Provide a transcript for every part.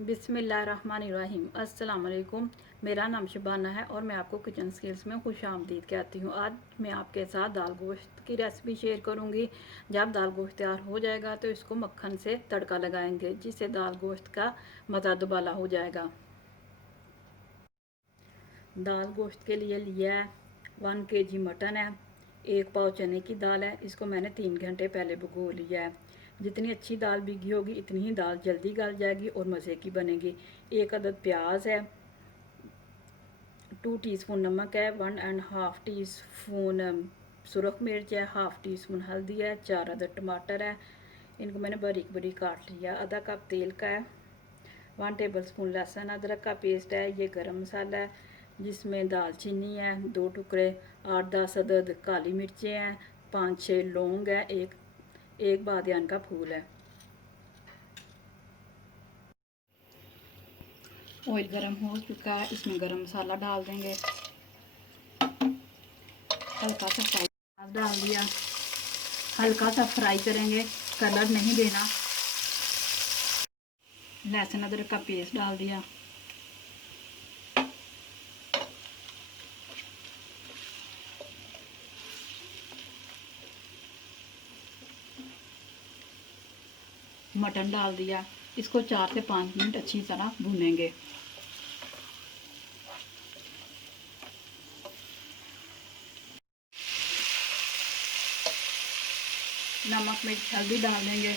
बिस्मिल्लाहिर्रहमानिर्रहीम। अस्सलाम वालेकुम। मेरा नाम शबाना है और मैं आपको किचन स्किल्स में खुशामदीद कहती हूँ। आज मैं आपके साथ दाल गोश्त की रेसिपी शेयर करूँगी। जब दाल गोश्त तैयार हो जाएगा तो इसको मक्खन से तड़का लगाएंगे, जिससे दाल गोश्त का मज़ा दुबाला हो जाएगा। दाल गोश्त के लिए लिया है 1 kg मटन है, 1 पाव चने की दाल है। इसको मैंने 3 घंटे पहले भिगो लिया है। जितनी अच्छी दाल भीगी होगी इतनी ही दाल जल्दी गल जाएगी और मज़े की बनेगी। 1 अदद प्याज है, 2 टीस्पून नमक है, 1.5 टीस्पून सुरख मिर्च है, 1/2 टीस्पून हल्दी है, 4 अदद टमाटर है। इनको मैंने बारीक बारीक काट लिया। आधा कप तेल का है, 1 टेबल स्पून लहसुन अदरक का पेस्ट है। ये गरम मसाला है जिसमें दालचीनी है 2 टुकड़े, 8-10 अदद काली मिर्चें हैं, 5-6 लौंग है, एक बादियान का फूल है। ऑयल गरम हो चुका है, इसमें गरम मसाला डाल देंगे। हल्का सा फ्राई डाल दिया, हल्का सा फ्राई करेंगे, कलर नहीं देना। लहसुन अदरक का पेस्ट डाल दिया, मटन डाल दिया। इसको 4 से 5 मिनट अच्छी तरह भूनेंगे। नमक मिर्च हल्दी डाल देंगे।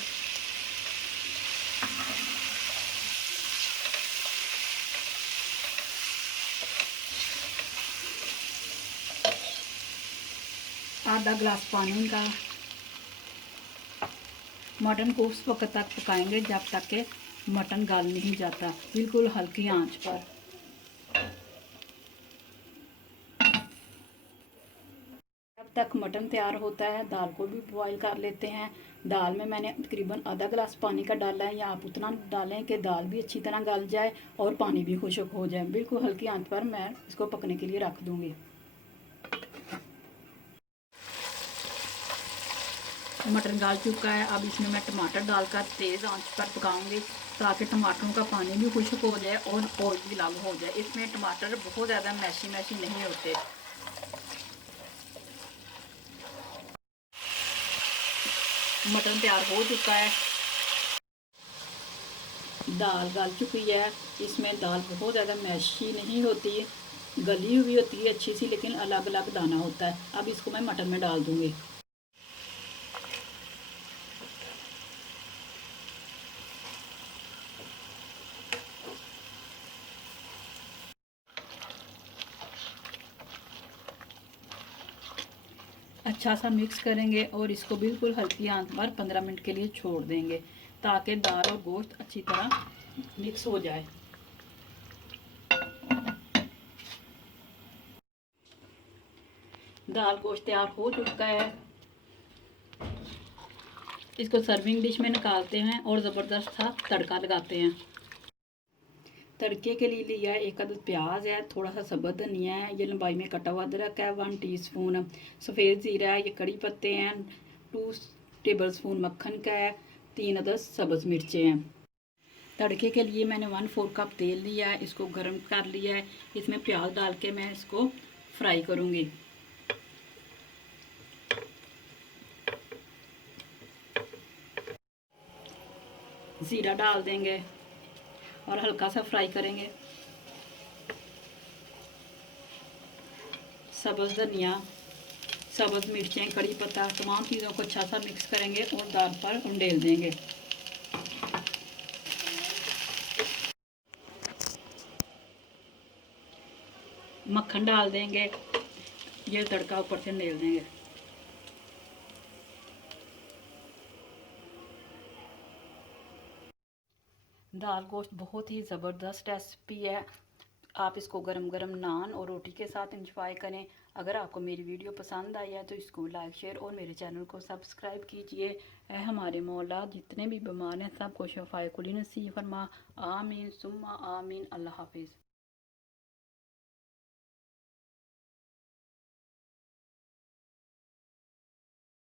आधा गिलास पानी का। मटन को उस वक्त तक पकाएंगे जब तक के मटन गल नहीं जाता, बिल्कुल हल्की आंच पर। जब तक मटन तैयार होता है दाल को भी बॉईल कर लेते हैं। दाल में मैंने तकरीबन आधा गिलास पानी का डाला है, या आप उतना डालें कि दाल भी अच्छी तरह गल जाए और पानी भी खुश्क हो जाए। बिल्कुल हल्की आंच पर मैं इसको पकने के लिए रख दूँगी। मटन डाल चुका है, अब इसमें मैं टमाटर डालकर तेज़ आंच पर पकाऊंगी ताकि टमाटरों का पानी भी खुश्क हो जाए और ऑयल भी लाल हो जाए। इसमें टमाटर बहुत ज़्यादा मैशी नहीं होते। मटन तैयार हो चुका है, दाल गल चुकी है। इसमें दाल बहुत ज़्यादा मैशी नहीं होती, गली हुई होती है अच्छी सी, लेकिन अलग अलग दाना होता है। अब इसको मैं मटन में डाल दूँगी। अच्छा सा मिक्स करेंगे और इसको बिल्कुल हल्की आंच पर 15 मिनट के लिए छोड़ देंगे ताकि दाल और गोश्त अच्छी तरह मिक्स हो जाए। दाल गोश्त तैयार हो चुका है, इसको सर्विंग डिश में निकालते हैं और ज़बरदस्त सा तड़का लगाते हैं। तड़के के लिए लिया 1 अदद प्याज है, थोड़ा सा सब्ज़ धनिया है, ये लंबाई में कटा हुआ अदरक है, 1 टीस्पून सफ़ेद ज़ीरा है, ये कड़ी पत्ते हैं, 2 टेबल स्पून मक्खन का है, 3 अदद सब्ज़ मिर्चें हैं। तड़के के लिए मैंने 1/4 कप तेल लिया है, इसको गर्म कर लिया है। इसमें प्याज डाल के मैं इसको फ्राई करूँगी। ज़ीरा डाल देंगे और हल्का सा फ्राई करेंगे। सब्ज़ धनिया, सब्ज़ मिर्चें, कड़ी पत्ता, तमाम चीज़ों को अच्छा सा मिक्स करेंगे और दाल पर उंडेल देंगे। मक्खन डाल देंगे, ये तड़का ऊपर से उंडेल देंगे। दाल गोश्त बहुत ही ज़बरदस्त रेसिपी है। आप इसको गरम गरम नान और रोटी के साथ इंजॉय करें। अगर आपको मेरी वीडियो पसंद आई है तो इसको लाइक शेयर और मेरे चैनल को सब्सक्राइब कीजिए। हमारे मौला जितने भी बीमार हैं सबको शफाए कुली नसीब फरमा। आमीन सुम्मा आमीन। अल्लाह हाफिज़।